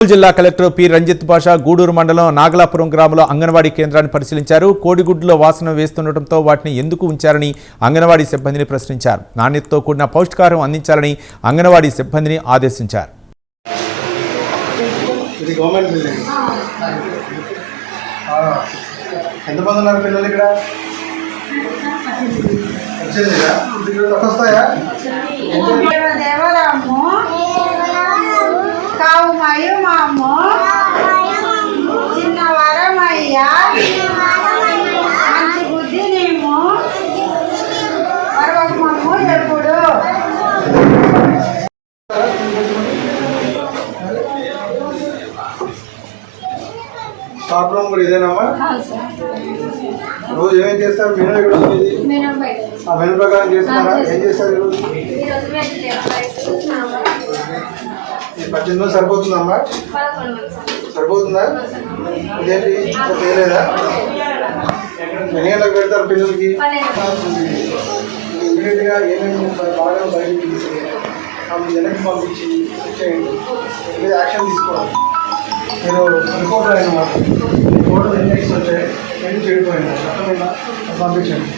జిల్లా collector P. Ranjith Basha Gudur మండలం నాగలాపురం గ్రామంలో అంగన్వాడీ కేంద్రాన్ని పరిశీలించారు. కోడిగుడ్లో వాసన వేస్తుండటంతో వాటిని ఎందుకు ఉంచారని అంగన్వాడీ సిబ్బందిని ప్రశ్నించారు. నాణ్యతతో కూడిన పౌష్టికారం అందించాలని అంగన్వాడీ సిబ్బందిని ఆదేశించారు. ఇది గవర్నమెంట్ బిల్డింగ్. ఆ, ఎంతమంది ఉన్నారు పిల్లలు ఇక్కడ? మయుమాము చిన్న వరమయ్య మంచి బుద్ధి నీము పర్వకమమ్ము ఎప్పుడు కూడా ఇదేనమ్మా రోజు ఏమేం చేస్తారు మెనూ ఇక్కడ. ఆ మెనూ ప్రకారం చేస్తున్నారా ఏం చేస్తారు ఈరోజు పద్దెనిమిది సరిపోతుందమ్మా? సరిపోతుందా? ఇదేంటి? ఇంకా చేయలేదా ఎన్ని గంటలకు పెడతారు పిల్లలకి? ఇమీడియట్గా ఏమేమి బాగా బయటకు తీసి ఆమె వెనక్కి పంపించి చేయండి. మీద యాక్షన్ తీసుకోవాలి. మీరు రిపోర్ట్ అయిన రిపోర్ట్ ఇండెక్స్ ఎక్స్ వచ్చాయి ఎన్ని చెడిపోయింది పంపించండి.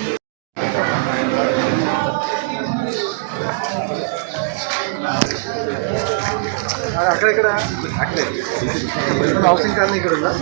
Thank you. అక్కడెక్కడ అక్కడే హౌసింగ్ కాలనీ ఇక్కడ ఉందా